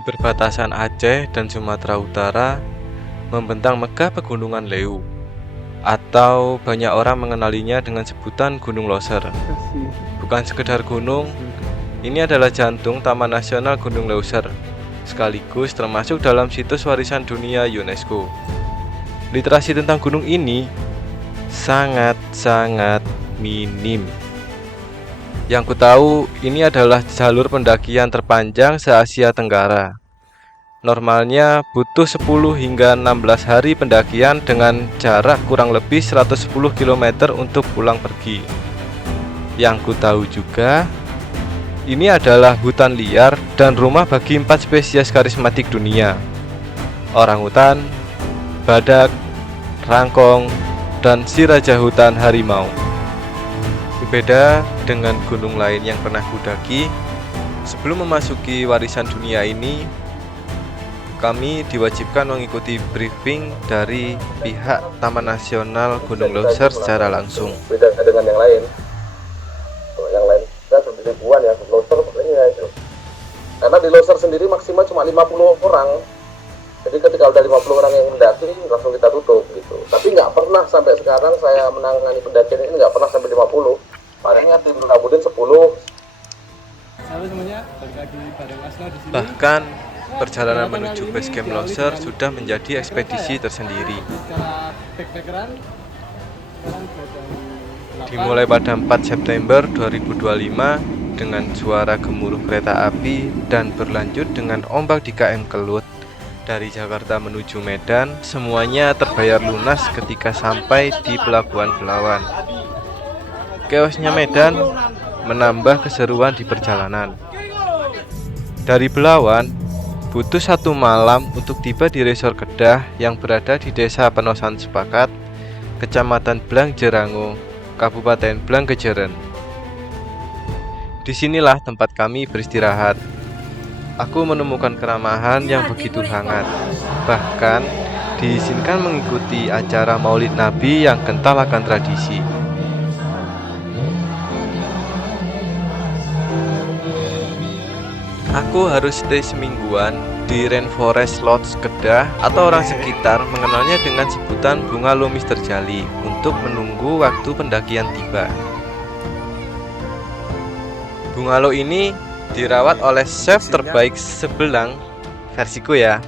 Di perbatasan Aceh dan Sumatera Utara, membentang megah pegunungan Leu, atau banyak orang mengenalinya dengan sebutan Gunung Loser. Bukan sekedar gunung, ini adalah jantung Taman Nasional Gunung Leuser, sekaligus termasuk dalam situs warisan dunia UNESCO. Literasi tentang gunung ini sangat-sangat minim. Yang ku tahu, ini adalah jalur pendakian terpanjang se-Asia Tenggara. Normalnya butuh 10 hingga 16 hari pendakian dengan jarak kurang lebih 110 km untuk pulang pergi. Yang ku tahu juga, ini adalah hutan liar dan rumah bagi 4 spesies karismatik dunia: orangutan, badak, rangkong, dan si raja hutan harimau. Berbeda dengan gunung lain yang pernah kudaki, sebelum memasuki warisan dunia ini, kami diwajibkan mengikuti briefing dari pihak Taman Nasional Gunung Leuser secara langsung. Beda dengan yang lain. Yang lain kan sudah ribuan ya, Leuser ini ya itu. Karena di Leuser sendiri maksimal cuma 50 orang. Jadi ketika udah 50 orang yang mendaki, langsung kita tutup gitu. Tapi nggak pernah sampai sekarang saya menangani pendakian ini nggak pernah sampai 50. Palingnya tim Nabudin 10. Halo semuanya, balik lagi bareng Asna di sini. Bahkan perjalanan menuju base camp Leuser sudah menjadi ekspedisi tersendiri. Secara backpackeran, sekarang jam 8. Dimulai pada 4 September 2025 dengan suara gemuruh kereta api dan berlanjut dengan ombak di KM Kelut. Dari Jakarta menuju Medan, semuanya terbayar lunas ketika sampai di Pelabuhan Belawan. Chaosnya Medan menambah keseruan di perjalanan. Dari Belawan, butuh 1 malam untuk tiba di Resor Kedah yang berada di Desa Penosan Sepakat, Kecamatan Blangjerango, Kabupaten Blangkejeren. Disinilah tempat kami beristirahat. Aku menemukan keramahan yang begitu hangat. Bahkan diizinkan mengikuti acara Maulid Nabi yang kental akan tradisi. Aku harus stay semingguan di Rainforest Lodge Kedah, atau orang sekitar mengenalnya dengan sebutan Bungalow Mr. Jali, untuk menunggu waktu pendakian tiba. Bungalow ini dirawat oleh chef terbaik Sebelang, versiku ya,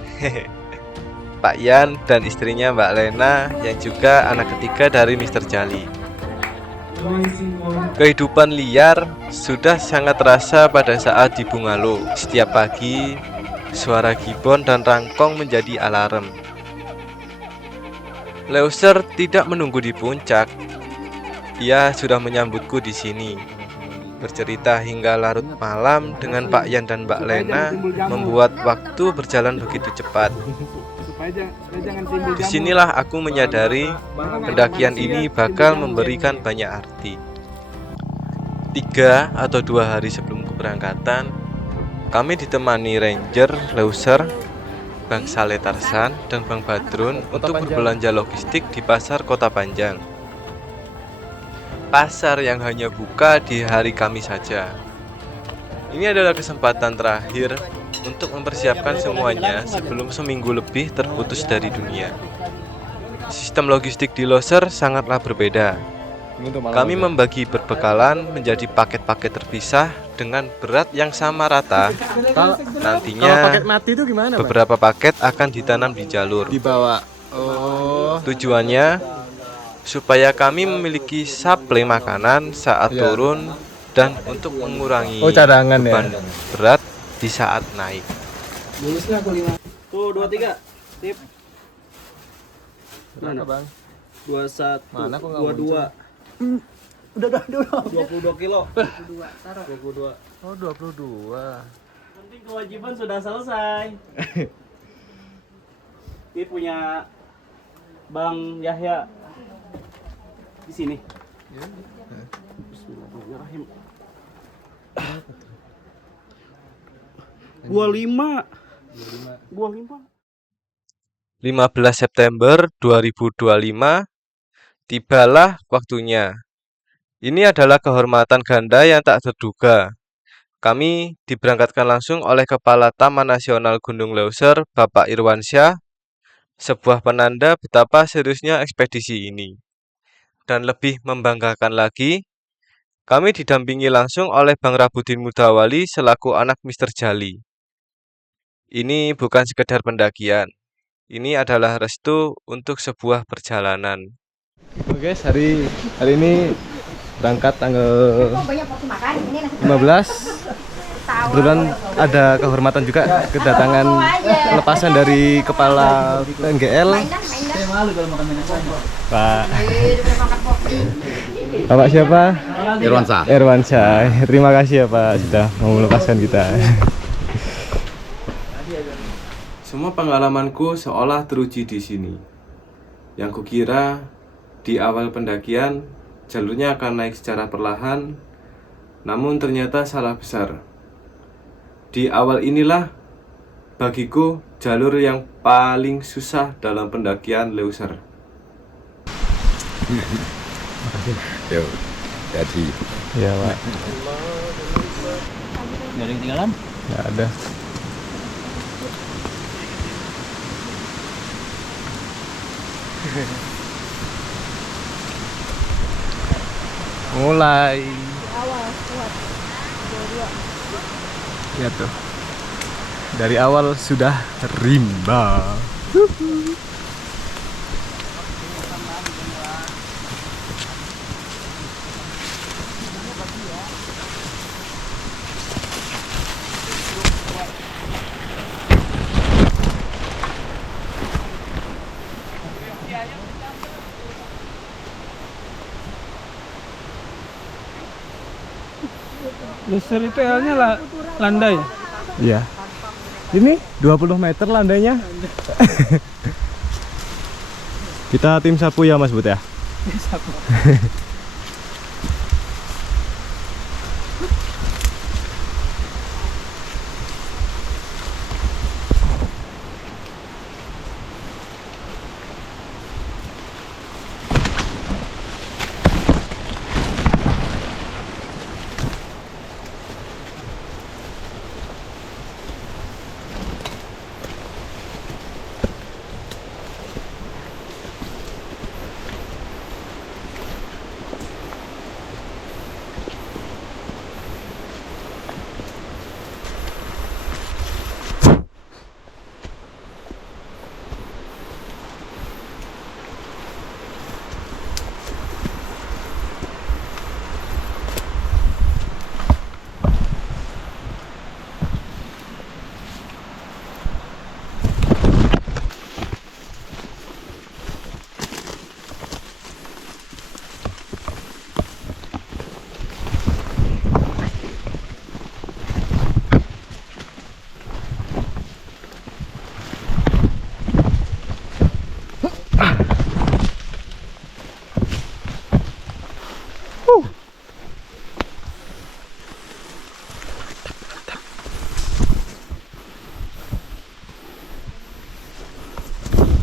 Pak Yan dan istrinya Mbak Lena, yang juga anak ketiga dari Mr. Jali. Kehidupan liar sudah sangat terasa pada saat di bungalow. Setiap pagi, suara gibbon dan rangkong menjadi alarm. Leuser tidak menunggu di puncak. Ia sudah menyambutku di sini. Bercerita hingga larut malam dengan Pak Yan dan Mbak Lena membuat waktu berjalan begitu cepat. Disinilah aku menyadari pendakian ini bakal memberikan banyak arti. 3 atau 2 hari sebelum keberangkatan, kami ditemani Ranger Leuser, Bang Saleh Tarsan, dan Bang Badrun untuk berbelanja logistik di pasar Kota Panjang. Pasar yang hanya buka di hari Kamis saja. Ini adalah kesempatan terakhir untuk mempersiapkan semuanya sebelum seminggu lebih terputus dari dunia. Sistem logistik di Leuser sangatlah berbeda. Kami membagi berbekalan menjadi paket-paket terpisah dengan berat yang sama rata. Nantinya paket mati itu gimana, beberapa paket akan ditanam di jalur. Dibawa. Oh. Tujuannya supaya kami memiliki suplai makanan saat turun dan untuk mengurangi cadangan beban berat di saat naik. Bonusnya aku 5. Tuh 23. Tip. Mana, Bang? 21. Mana kok enggak 22. Udah 22 kilo. 22, taruh. 22. Oh, 22. Penting kewajiban sudah selesai. Ini punya Bang Yahya di sini. Bismillahirrahmanirrahim. 25. 15 September 2025, tibalah waktunya. Ini adalah kehormatan ganda yang tak terduga. Kami diberangkatkan langsung oleh Kepala Taman Nasional Gunung Leuser, Bapak Irwansyah, sebuah penanda betapa seriusnya ekspedisi ini. Dan lebih membanggakan lagi, kami didampingi langsung oleh Bang Rabudin Mudawali selaku anak Mr. Jali. Ini bukan sekedar pendakian, ini adalah restu untuk sebuah perjalanan. Oke guys, hari ini berangkat tanggal 15. Kebetulan ada kehormatan juga kedatangan pelepasan dari Kepala PNGL Pak. Bapak siapa? Irwansyah. Irwansyah. Terima kasih ya Pak sudah mau melepaskan kita. Semua pengalamanku seolah teruji di sini. Yang kukira di awal pendakian jalurnya akan naik secara perlahan, namun ternyata salah besar. Di awal inilah bagiku jalur yang paling susah dalam pendakian Leuser. Yo, jadi Iya Pak. Nggak ada yang ketinggalan? Nggak ada. Mulai. Lihat tuh. Dari awal sudah rimba. Leuser itu L-nya landai. Iya. Ini 20 meter landainya. Kita tim sapu ya Mas Bud ya.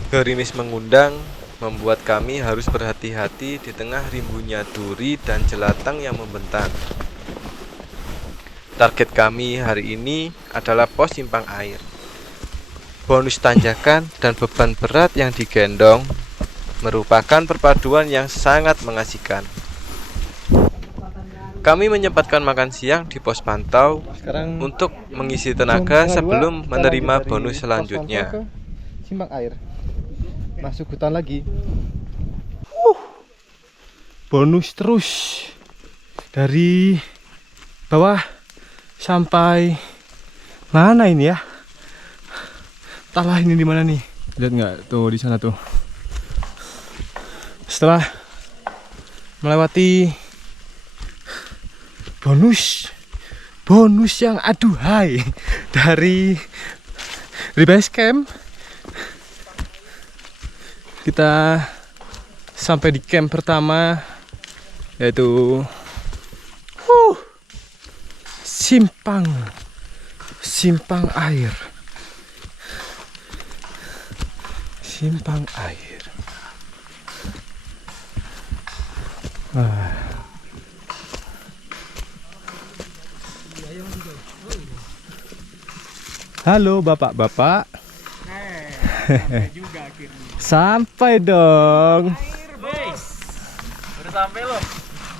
Gerimis mengundang, membuat kami harus berhati-hati di tengah rimbunnya duri dan jelatang yang membentang. Target kami hari ini adalah pos simpang air. Bonus tanjakan dan beban berat yang digendong merupakan perpaduan yang sangat mengasihkan. Kami menyempatkan makan siang di pos pantau untuk mengisi tenaga sebelum menerima bonus selanjutnya. Simpang air. Masuk hutan lagi. Bonus terus dari bawah sampai mana ini ya? Entahlah ini di mana nih? Lihat nggak tuh di sana tuh. Setelah melewati bonus yang aduhai dari base camp, kita sampai di camp pertama, yaitu simpang air. Simpang air. Halo bapak-bapak. Sampai juga akhirnya. Sampai dong. Udah sampai loh.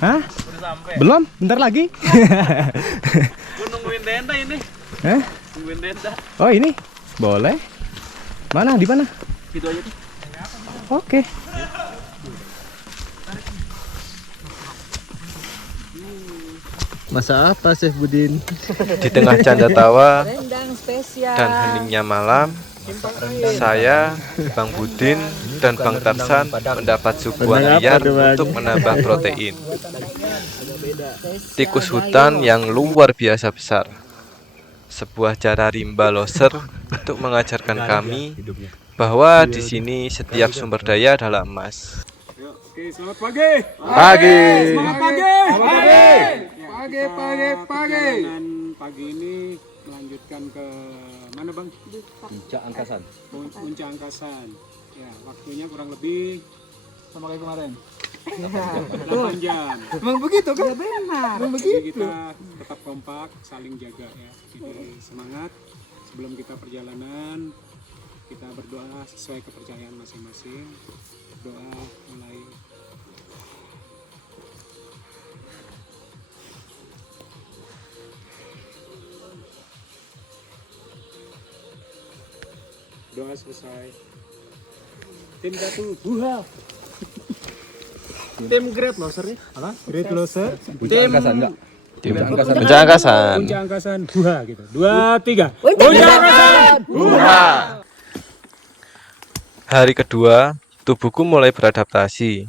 Hah? Udah sampai. Belum? Bentar lagi. Gue nungguin tenda ini. Eh? Nungguin tenda. Oh ini? Boleh. Mana? Di mana? Gitu aja tuh. Oke. Masa apa Chef Budin? Di tengah canda tawa Rendang spesial. dan heningnya malam, saya, Bang Budin, dan Bang Tarsan mendapat suguhan liar untuk menambah protein. Tikus hutan yang luar biasa besar. Sebuah cara rimba loser untuk mengajarkan kami bahwa di sini setiap sumber daya adalah emas. Oke, selamat pagi. Pagi. Semangat pagi. Pagi. Perjalanan pagi ini melanjutkan ke mana Bang? Puncak Angkasan. Puncak Angkasan. Ya, waktunya kurang lebih sama kayak kemarin. 8 jam. Emang begitu kan? Benar. Emang Jadi begitu. kita tetap kompak, saling jaga ya. Jadi semangat sebelum kita perjalanan. Kita berdoa sesuai kepercayaan masing-masing. Doa mulai. Doa selesai. Tim Datu Buha. Tim Great Loser ya? Apa? Great Loser. Puncak Angkasan enggak? Puncak Angkasan. Puncak Angkasan. Puncak Angkasan Buha gitu. 2, 3. Puncak Angkasan. Hari kedua, tubuhku mulai beradaptasi.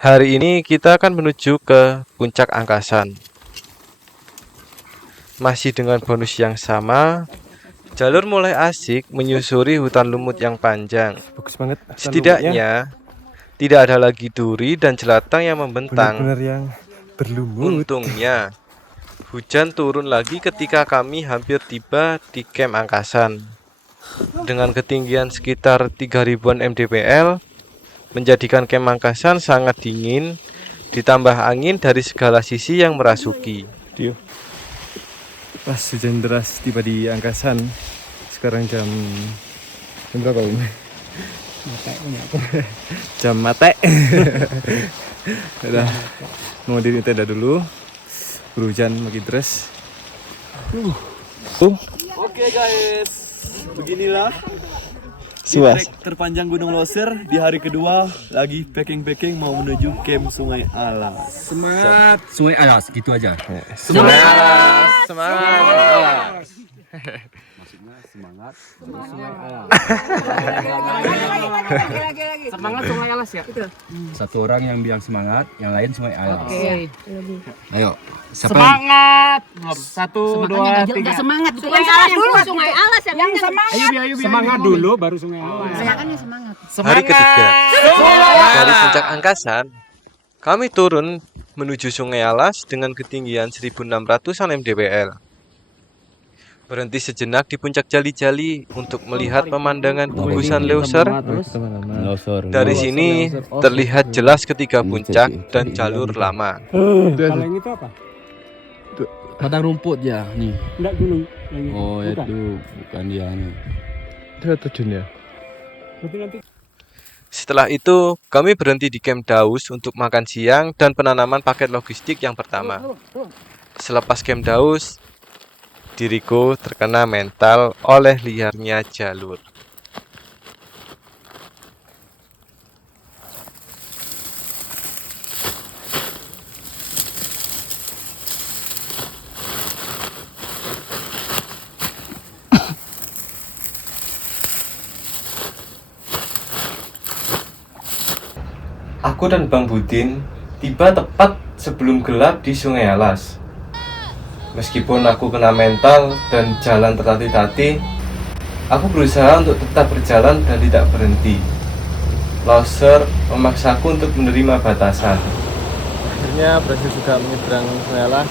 Hari ini kita akan menuju ke Puncak Angkasan. Masih dengan bonus yang sama, jalur mulai asik menyusuri hutan lumut yang panjang. Bagus banget. Setidaknya, tidak ada lagi duri dan jelatang yang membentang. Benar-benar yang berlumut. Untungnya, hujan turun lagi ketika kami hampir tiba di camp Angkasan. Dengan ketinggian sekitar 3000-an mdpl, menjadikan camp Angkasan sangat dingin, ditambah angin dari segala sisi yang merasuki. Pas hujan deras tiba di Angkasan. Sekarang jam berapa ini? Jam mate. Udah mau diri tenda dulu. Berhujan makin deras. Oke guys, beginilah Suas. trek terpanjang Gunung Loser di hari kedua lagi packing mau menuju camp Sungai Alas. Semangat. Sungai Alas gitu aja. Semangat! Semangat! Semangat. Semangat Sungai Alas ya. Satu orang yang bilang semangat, yang lain Sungai Alas. Oke. Ayo. Siapa Semangat. 1, 2, 3. Enggak semangat. Sungai Alas dulu. Sungai Alas yang semangat. Ayo, semangat dulu baru Sungai Alas. Silakannya semangat. Hari ketiga, dari Puncak Angkasan, kami turun menuju Sungai Alas dengan ketinggian 1600-an mdpl. Berhenti sejenak di puncak Jali-Jali untuk melihat pemandangan gugusan Leuser. Loser. Dari sini terlihat jelas ketiga puncak dan jalur lama. Kalau yang itu apa? Padang rumput ya nih. Enggak gunung. Yang itu. Oh Bukan. itu bukan dia nih. Itu terjun ya. Berarti nanti Setelah itu, kami berhenti di Camp Daus untuk makan siang dan penanaman paket logistik yang pertama. Selepas Camp Daus, diriku terkena mental oleh liarnya jalur. Aku dan Bang Budin tiba tepat sebelum gelap di Sungai Alas. Meskipun aku kena mental dan jalan tertatih-tatih, aku berusaha untuk tetap berjalan dan tidak berhenti. Loser memaksaku untuk menerima batasan. Akhirnya berhasil juga menyeberang Sungai Alas.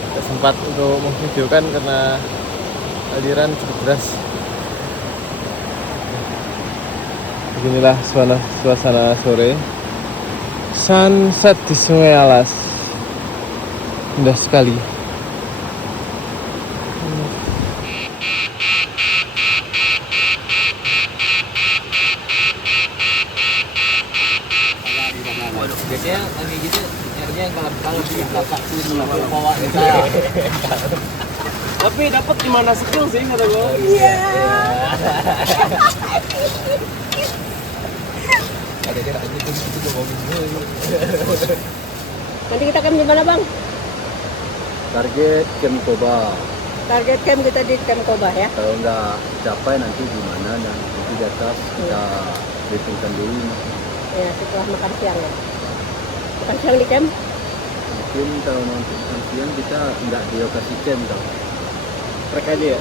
Tidak sempat untuk memvideokan karena aliran cukup deras. Beginilah suasana sore sunset di Sungai Alas. Indah sekali. Tapi dapat gimana skill sih kata gue. Nanti kita camp di mana, Bang? Target Camp Koba. Target camp kita di Camp Koba ya. Kalau nggak capai nanti gimana dan nanti di atas kita hitungkan dulu. Ya, setelah makan siang ya. Makan siang di camp? Mungkin kalau nanti makan siang kita nggak di lokasi camp tau. Trek aja ya.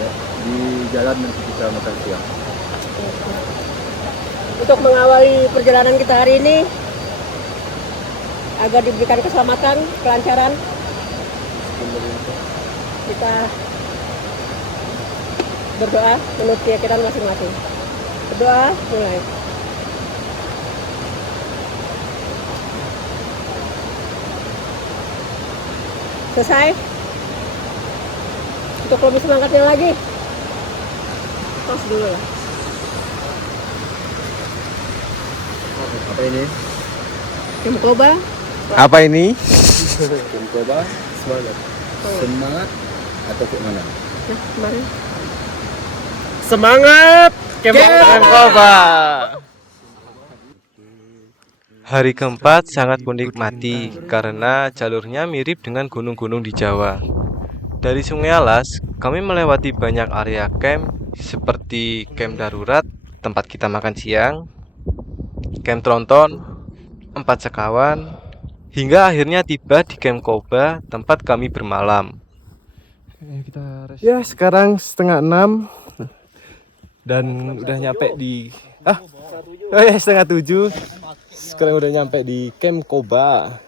Ya, di jalan nanti kita makan siang. Untuk mengawali perjalanan kita hari ini agar diberikan keselamatan, kelancaran, kita berdoa menurut keyakinan masing-masing. Berdoa mulai. Selesai. Untuk lebih semangatnya lagi, tos dulu lah. Apa ini? Camp Koba. Apa ini? Camp Koba semangat atau kayak mana? Nah, kemarin. Semangat Camp Koba. Hari keempat sangat menikmati karena jalurnya mirip dengan gunung-gunung di Jawa. Dari Sungai Alas, kami melewati banyak area camp seperti camp darurat, tempat kita makan siang, camp tronton, 4 sekawan, hingga akhirnya tiba di Camp Koba, tempat kami bermalam. Ya, sekarang 5:30 dan udah nyampe di ya 6:30. Sekarang udah nyampe di Camp Koba.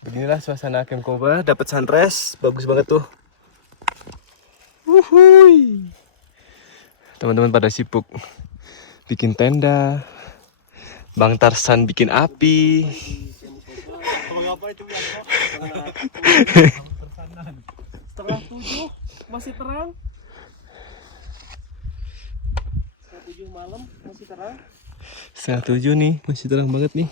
Beginilah suasana Camp Koba, dapat sunrise, bagus banget tuh. Wuhui. Teman-teman pada sibuk bikin tenda. Bang Tarsan bikin api. Setengah 7 masih terang. 7 malam masih terang. 6:30 nih, masih terang banget nih.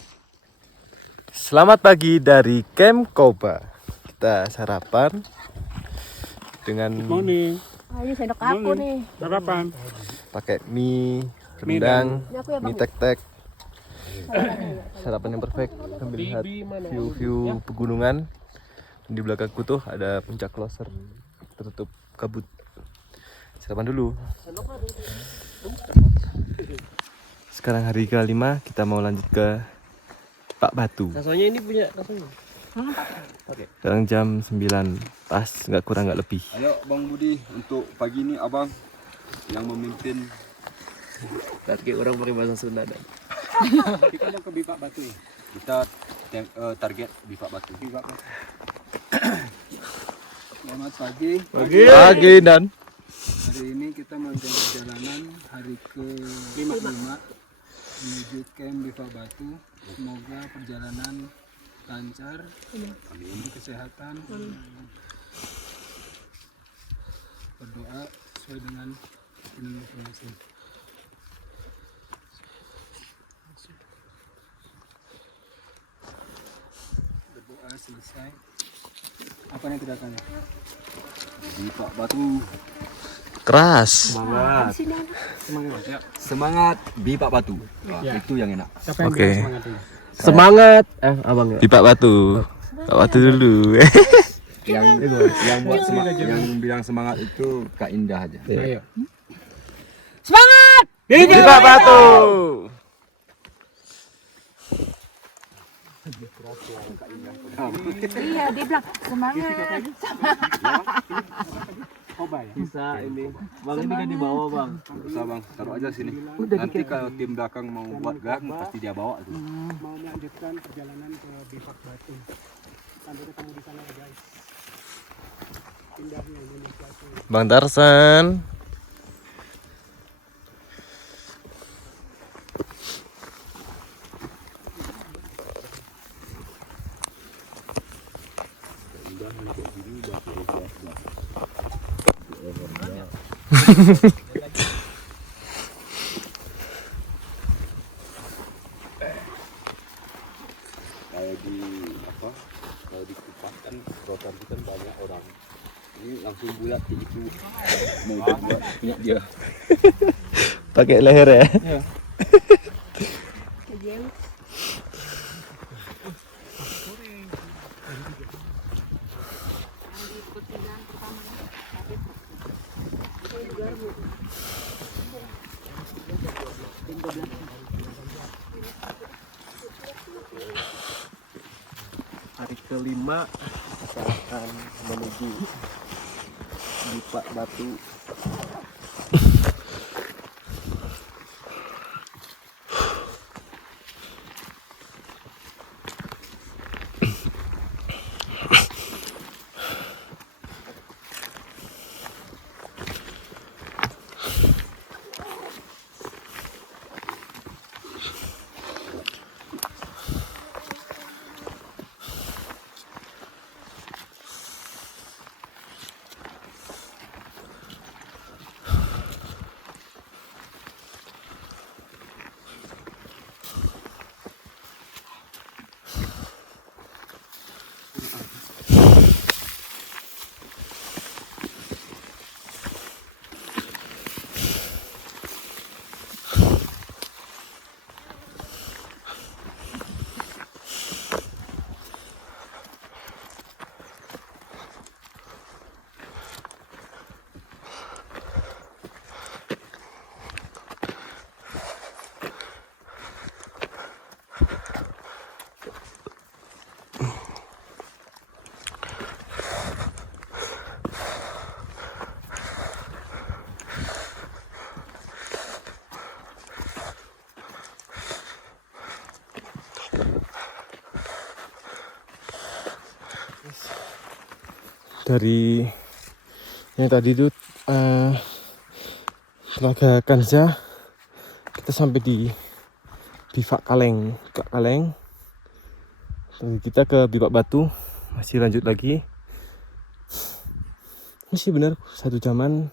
Selamat pagi dari Camp Koba. Kita sarapan dengan Morning. Ini sendok aku nih. Sarapan. pakai mie rendang, Ini aku ya, Bang. mie tek-tek. Sarapan yang perfect sambil lihat view pegunungan. Di belakangku tuh ada puncak Loser tertutup kabut. Sarapan dulu. Sekarang hari ke-5 kita mau lanjut ke Pak Batu. Rasanya ini punya rasanya. Sekarang jam 9 pas, nggak kurang nggak lebih. Ayo Bang Budi, untuk pagi ini abang yang memimpin. Kayak orang pakai bahasa Sunda dan. Kita mau ke Bipak Batu. Kita target Bipak Batu. Selamat pagi. Pagi dan Hari ini kita melanjutkan perjalanan hari ke-5 menuju camp Bipak Batu. Semoga perjalanan lancar, kesehatan, berdoa sesuai dengan masing-masing. Berdoa selesai. Apa yang tindakannya? Bipak Batu. keras. Semangat. Semangat ya. Semangat Bipak Batu. Nah, Ya. itu yang enak. Siapa yang Oke. bilang semangat ini? Semangat. Abang ya. Di Pak Batu. Pak Batu dulu. yang buat semangat, yang bilang semangat itu Kak Indah aja. Ayo. Di Pak Batu. Iya, dia bilang semangat. Koba ya. Bisa ini. Bang ini kan di bawah, Bang. Usah Bang, taruh aja sini. Nanti kalau tim belakang mau buat gerak pasti dia bawa tuh. Mau melanjutkan perjalanan ke Bipak Batu. Sampai ketemu di sana ya, guys. Indahnya Indonesia itu. Bang Tarsan. hati itu mau dibuat punya dia. Pakai leher ya. Hari kelima kita akan menuju Bipak Batu. Dari yang tadi itu Telaga Kanza, kita sampai di Bipak Kaleng. Lalu kita ke Bipak Batu, masih lanjut lagi. Masih benar 1 jaman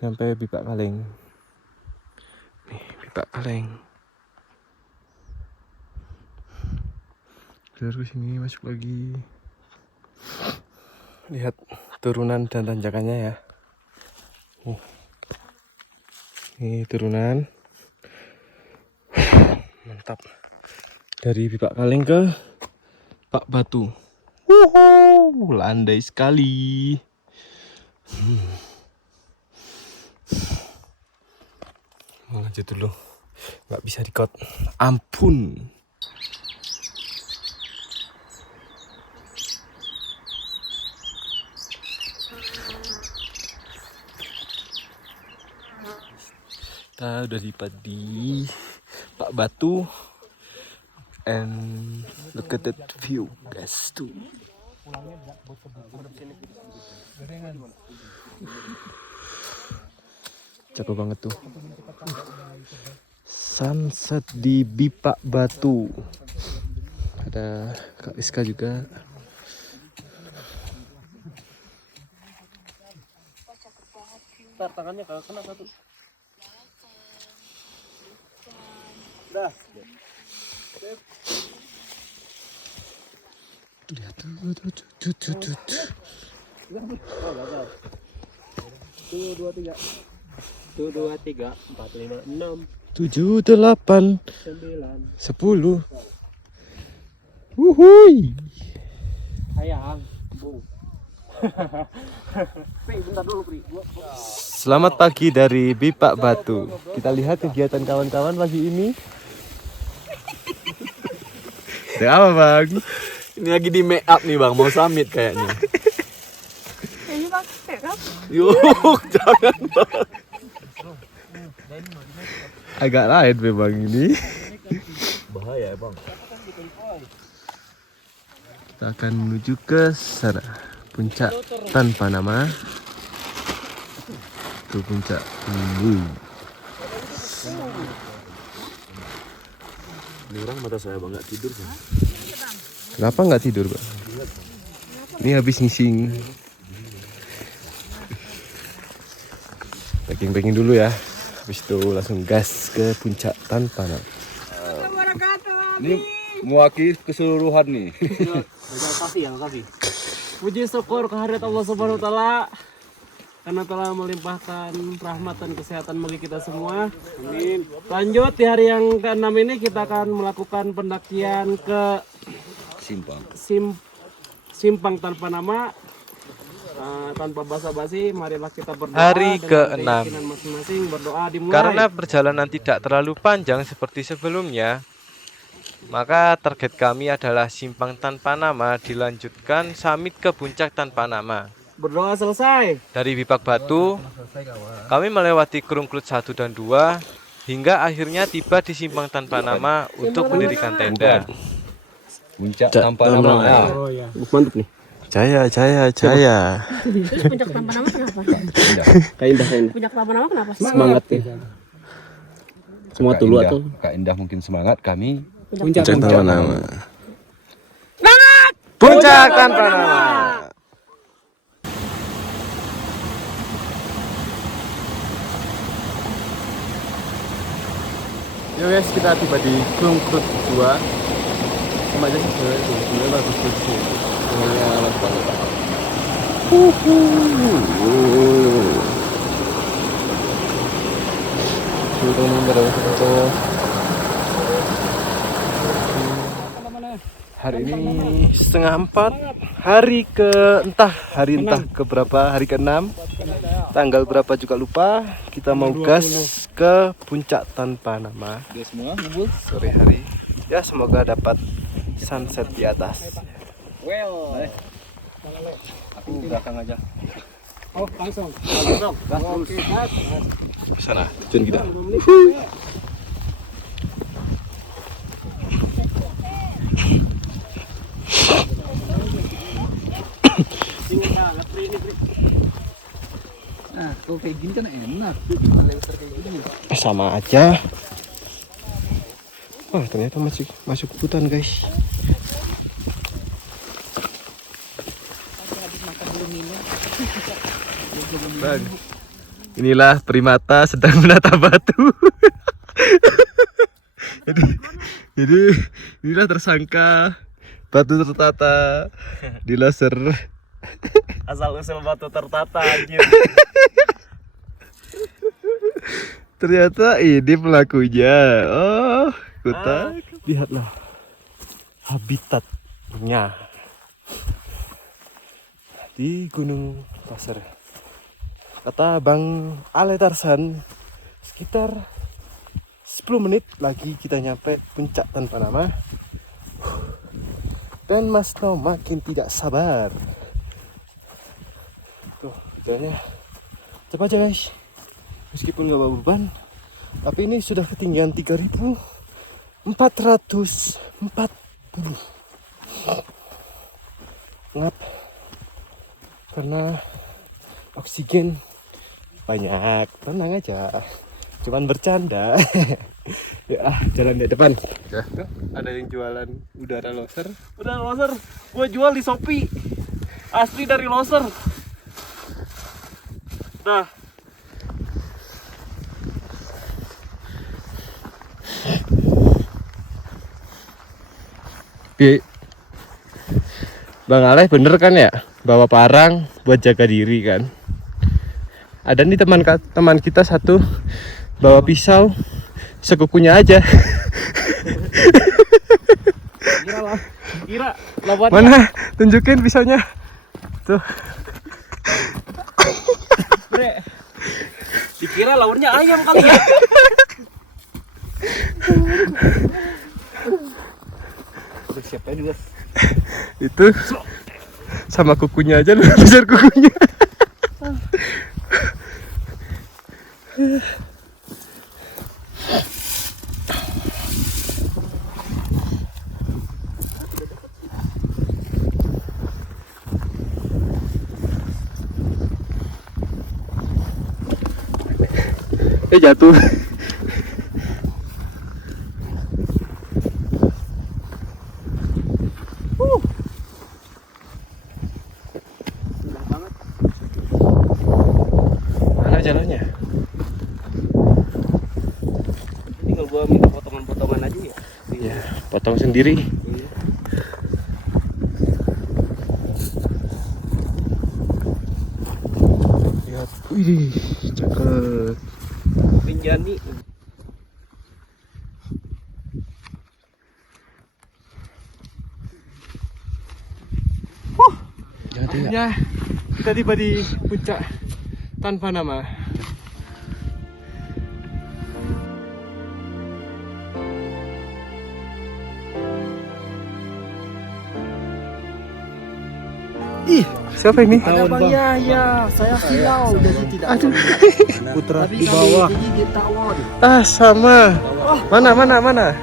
sampai Bipak Kaleng. Nih, Bipak Kaleng. Terus sini masuk lagi. Lihat turunan dan tanjakannya ya. Ini turunan. Mantap. Dari Bipak Kaleng ke Pak Batu. Landai sekali. Lanjut dulu. Nggak bisa di-cut. Ampun. Kita udah di Pak Batu, and look at that view guys tuh. Cakep banget tuh. Sunset di Bipak Batu. Ada Kak Iska juga. Tangannya kalau kena satu. Dah. Lihat tuh. 2, 3, 4, 5, 6, 7, 8, 9. 10. Wuhui. Sayang, Bu. Bentar dulu, Pri. Selamat pagi dari Bipak Batu. Kita lihat kegiatan kawan-kawan pagi ini. Ada apa, Bang? Ini lagi di make up nih Bang, mau summit kayaknya. Ini Bang, kan? Yuk, jangan Bang. Agak lain memang ini. Bahaya Bang. Kita akan menuju ke sana. Puncak tanpa nama. Itu puncak. Ini orang mata saya Bang nggak tidur Bang. Kenapa nggak tidur, Bang? Ini habis ngising. Packing dulu ya. Habis itu langsung gas ke puncak tanpa nama. Ini mewakili keseluruhan nih. Puji syukur kehadirat Allah Subhanahu wa taala karena telah melimpahkan rahmat dan kesehatan bagi kita semua. Amin. Lanjut di hari yang ke-6 ini kita akan melakukan pendakian ke Simpang Tanpa Nama. Tanpa basa-basi, marilah kita berdoa. Hari ke-6. Masing-masing berdoa dimulai. Karena perjalanan tidak terlalu panjang seperti sebelumnya, maka target kami adalah Simpang Tanpa Nama dilanjutkan summit ke Puncak Tanpa Nama. Berdoa selesai. Dari Bipak Batu, kami melewati Krungklut 1 dan 2 hingga akhirnya tiba di Simpang Tanpa Nama untuk mendirikan tenda. Puncak Tanpa Nama. Oh ya, mantap nih. Jaya. Terus puncak tanpa nama kenapa? Kayak indah. Puncak tanpa nama kenapa? Semangat ya. Semua dulu atau Kak Indah mungkin semangat, kami puncak Tanpa Nama. Puncak Tanpa Nama. Yo guys, kita tiba di Krungklut 2. Sama aja sih sebenarnya bagus sih. Semuanya enak banget. Hari ini setengah 4, hari entah keberapa, hari ke-6, tanggal berapa juga lupa. Kita mau gas ke Puncak Tanpa Nama sore hari. Ya semoga dapat sunset di atas. aku belakang aja. Oh, langsung. Gas. Sana, Jun kita. Nah, kalau kayak gini kan enak. Sama aja. Wah, ternyata masuk hutan, guys. Bang, inilah primata sedang menata batu. jadi inilah tersangka batu tertata di laser. Asal usul batu tertata anjir. Ternyata ini pelakunya. Oh, kutak. Lihatlah habitatnya di Gunung Pasir. Kata Bang Ale Tarsan, sekitar 10 menit lagi kita nyampe Puncak Tanpa Nama. Dan Mas No makin tidak sabar. Tuh, jalannya cepat aja guys. Meskipun gak bawa beban, tapi ini sudah ketinggian 3.440. Ngap. Karena oksigen banyak. Tenang aja, cuman bercanda. Ya, jalan di depan. Ya. Tuh, ada yang jualan udara loser. Udah loser, gua jual di Shopee. Asli dari loser. Nah, Bang Aleh bener kan ya, bawa parang buat jaga diri kan. Ada nih teman kita satu bawa pisau sekukunya aja. kira lawannya. Mana? Tunjukin pisaunya. Tuh. Bre. Dikira lawannya ayam kali ya. Siapa juga? Itu sama kukunya aja lu besar kukunya. Jatuh. Jalannya Tinggal gua minta potongan-potongan aja ya. ya, potong sendiri. Wih, cakep. Rinjani. Akhirnya kita tiba di puncak tanpa nama. Ih, siapa ini? Ada Bang Yahya, saya silau jadi tidak. Aduh. Putra di bawah. Gigi tawon. Ah, sama. Mana?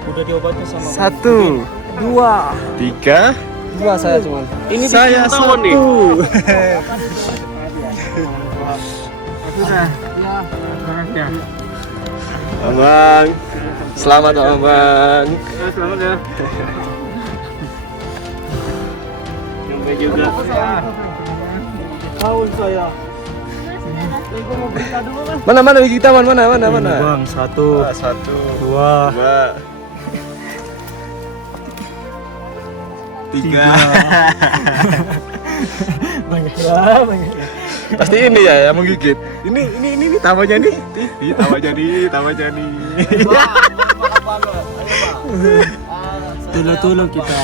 Udah diobatin sama 1, 2. 3. 2 saya cuman. Ini Saya tawon nih. 1. Abang, selamat abang. Selamat ya. Sampai juga. Tahun saya. Mana kita mana? Bang, 1, 2, 3. banyak. Pasti ini ya yang menggigit. Ini tawanya nih. Tawanya nih. Tolong kita.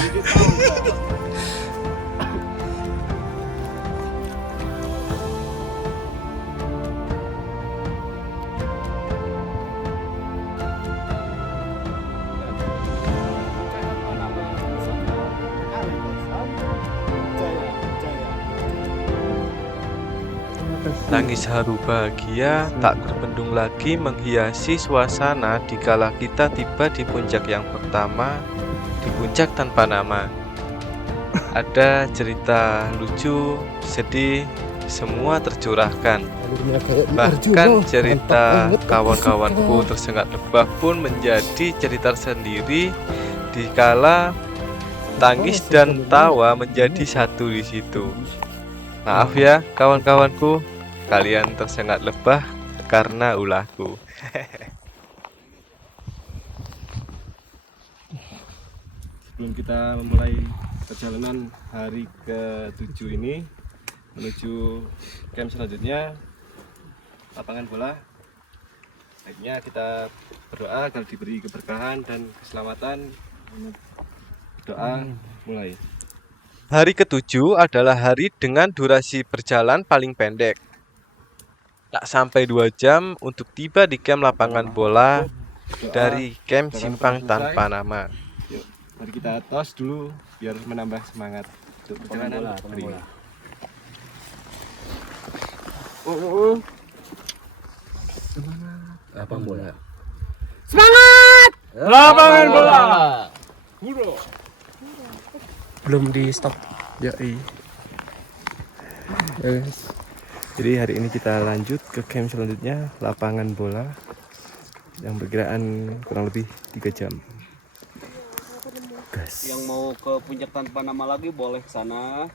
Tangis haru bahagia tak terbendung lagi menghiasi suasana dikala kita tiba di puncak yang pertama, di puncak tanpa nama. Ada cerita lucu, sedih, semua tercurahkan. Bahkan cerita kawan-kawanku tersengat lebah pun menjadi cerita sendiri dikala tangis dan tawa menjadi satu di situ. Maaf ya kawan-kawanku, kalian tersengat lebah karena ulahku. Sebelum kita memulai perjalanan hari ke-7 ini menuju camp selanjutnya, lapangan bola, baiknya kita berdoa agar diberi keberkahan dan keselamatan. Doa mulai. Hari ke-7 adalah hari dengan durasi berjalan paling pendek. Tak sampai 2 jam untuk tiba di camp lapangan bola dari camp Simpang Tanpa Nama. Yuk, mari kita tos dulu biar menambah semangat untuk perjalanan hari ini. Lapangan bola. Lapangan bola. Belum di stop. Yoi. Yes. Jadi hari ini kita lanjut ke camp selanjutnya, lapangan bola yang berkiraan kurang lebih 3 jam. Gas. Yang mau ke puncak tanpa nama lagi boleh ke sana.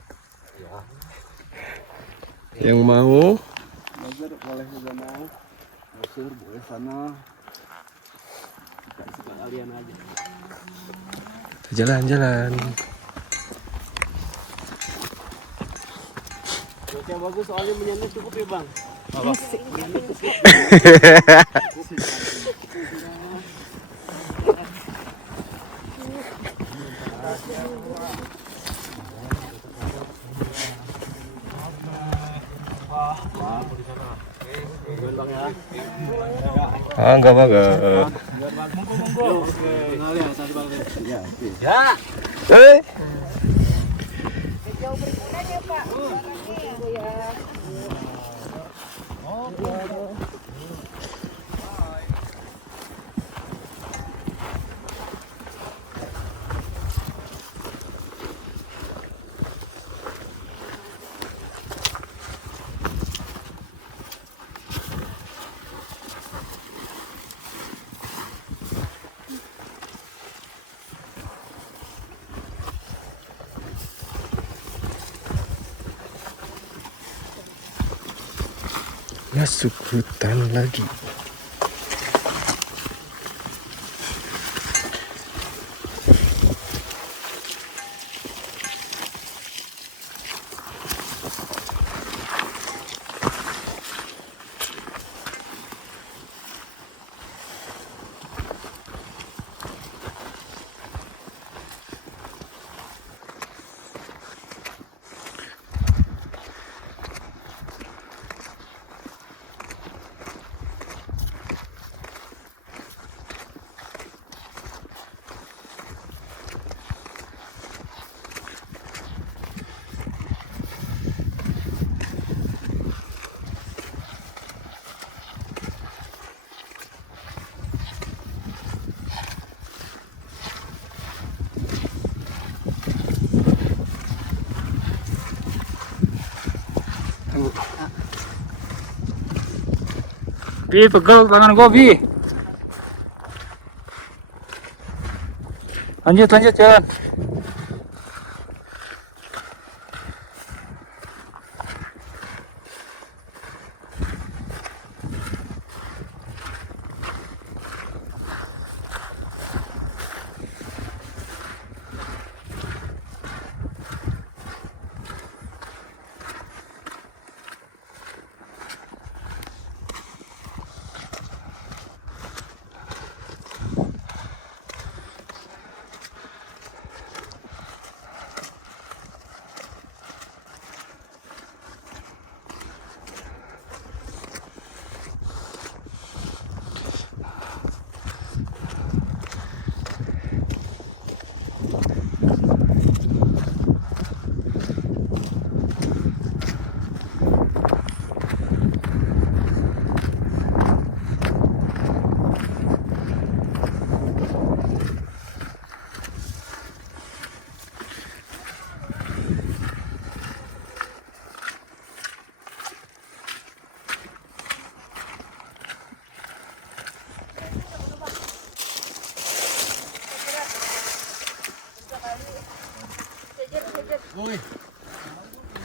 Yang mau Belajar boleh ke sana. Belajar boleh sana. Suka kalian aja. jalan-jalan. Cuaca bagus soalnya menyanyi cukup ya bang. Ah, enggak apa-apa. Ya. Jauh berkenan ya Pak. Ya. Masuk hutan lagi. pegel tangan gua, Bi. Lanjut jalan.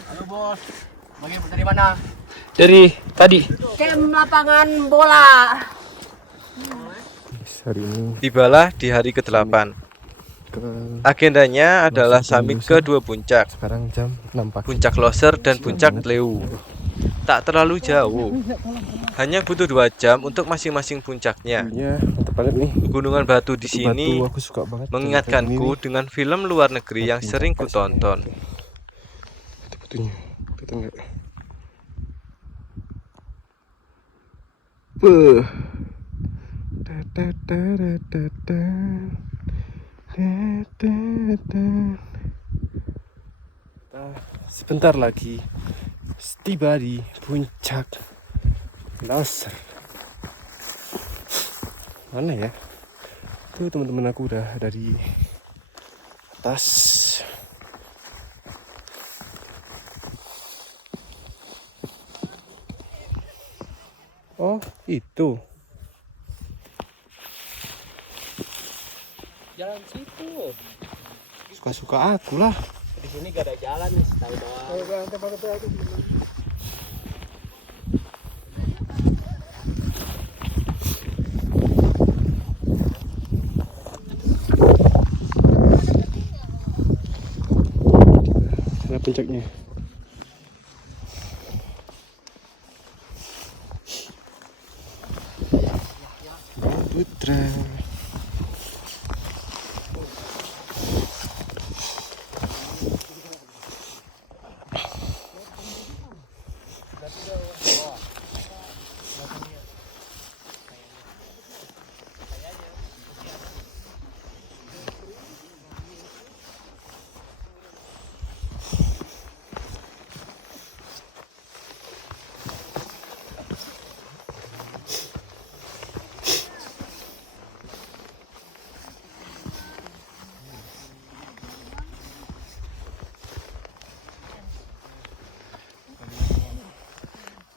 Halo bos, dari mana? Dari tadi. Kem lapangan bola. Hari ini Tibalah di hari ke-8. ke Agendanya adalah Loser dan summit Loser. ke 2 puncak, sekarang jam 6 pagi. puncak Loser dan puncak Leu. Tak terlalu jauh, hanya butuh 2 jam untuk masing-masing puncaknya. View-nya mantap banget nih. Gunungan batu di Batu sini aku suka banget. mengingatkanku Ini dengan film luar negeri yang sering kutonton. Itu batunya. Kelihatan nggak? Beuh. Da, da, da, da, da, da. Da, da, da. Kita sebentar lagi tiba di puncak Loser. Mana ya? Tuh teman-teman aku udah ada di atas. Oh, itu. Jalan situ. Suka-suka aku lah. Di sini gak ada jalan nih, tahu doang. Mana puncaknya? Putra.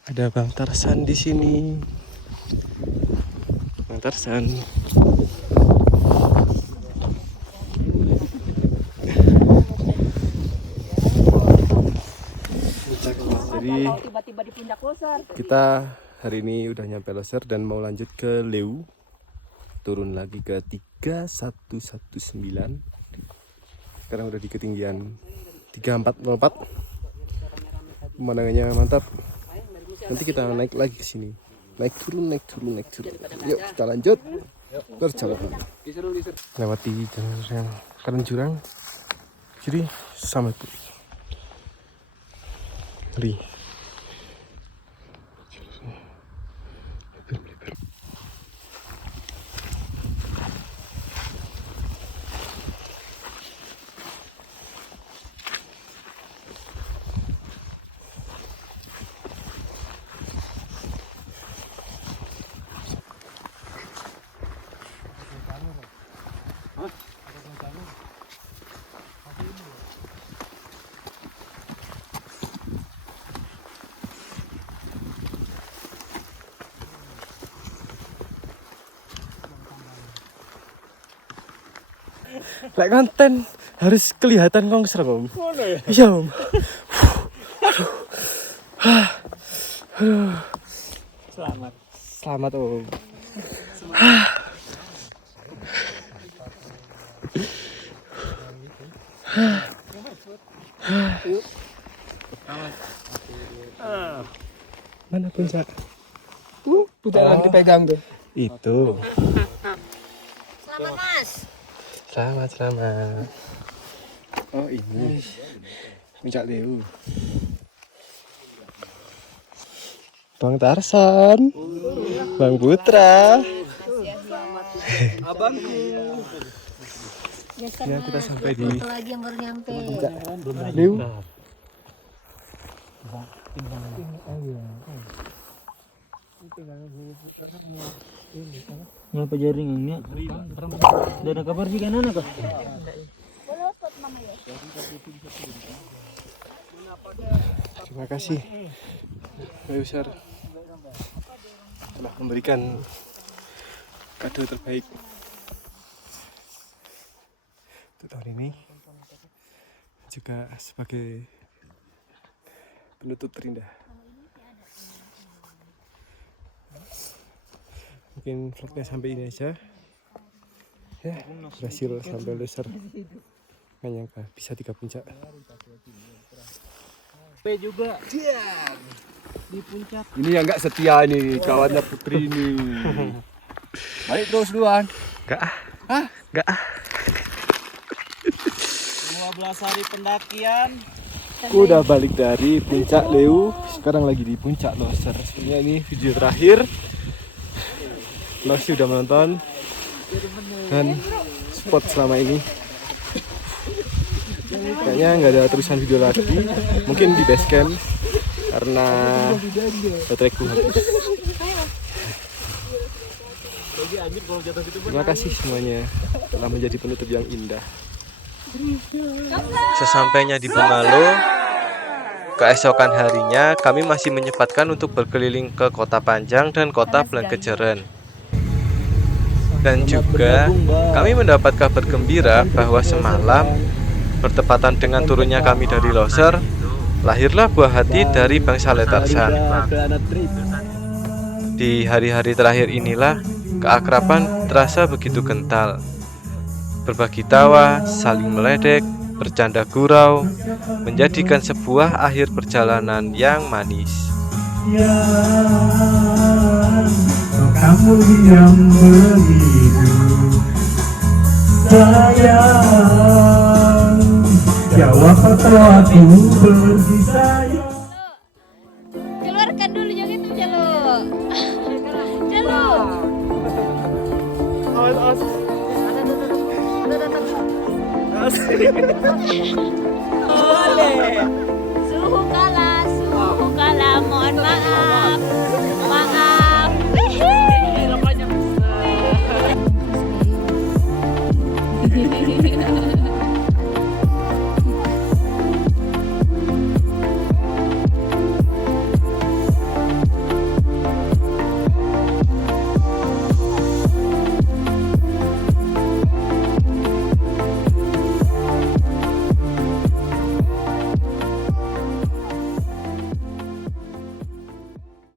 Ada Bang Tarsan di sini. Bang Tarsan. Jadi Tahu tiba-tiba di puncak Loser. kita hari ini udah nyampe Loser dan mau lanjut ke Leu. Turun lagi ke 3119. Sekarang udah di ketinggian 3404. Pemandangannya mantap. Nanti kita naik lagi ke sini. Naik turun. Yuk kita lanjut perjalanan. Lewati jalur yang kanan jurang. Kiri sama itu. Ngeri. Lek konten harus kelihatan kongser Om. Iya Om. Aduh. Selamat Om. Mana puncak? Putaran dipegang tuh. Itu. Selamat Mas. Selamat. Oh ini puncak Lewu. Bang Tarsan, Bang Putra. Abangku. Ya kita sampai di Lagi yang baru nyampe. Lewu. Ngapa jaringannya? Dan ada kabar sih kanan kah? Terima kasih Mbak Yusar telah memberikan kado terbaik untuk tahun ini, juga sebagai penutup terindah. Mungkin vlognya sampai ini aja ya, berhasil sampai loser. Nggak nyangka bisa 3 puncak. P juga di puncak. Ini yang nggak setia nih kawannya Putri ini. Balik terus duluan. Enggak ah. Enggak ah. 12 hari pendakian. Aku udah balik dari puncak Lewu, sekarang lagi di puncak loser. Sebenarnya ini video terakhir. Masih udah menonton dan spot selama ini. Kayaknya nggak ada terusan video lagi. Mungkin di base camp karena bateraiku habis. Terima kasih semuanya telah menjadi penutup yang indah. Sesampainya di Bungalo, keesokan harinya kami masih menyempatkan untuk berkeliling ke Kota Panjang dan Kota Blangkejeren. Dan juga kami mendapat kabar gembira bahwa semalam, bertepatan dengan turunnya kami dari loser, lahirlah buah hati dari bangsa Letarsan. Di hari-hari terakhir inilah keakraban terasa begitu kental. Berbagi tawa, saling meledek, bercanda gurau, menjadikan sebuah akhir perjalanan yang manis. Kamu diam begitu sayang, jawab atau aku pergi sayang. Keluarkan dulu joget tuh Jalo. Jalo. Awas. Boleh.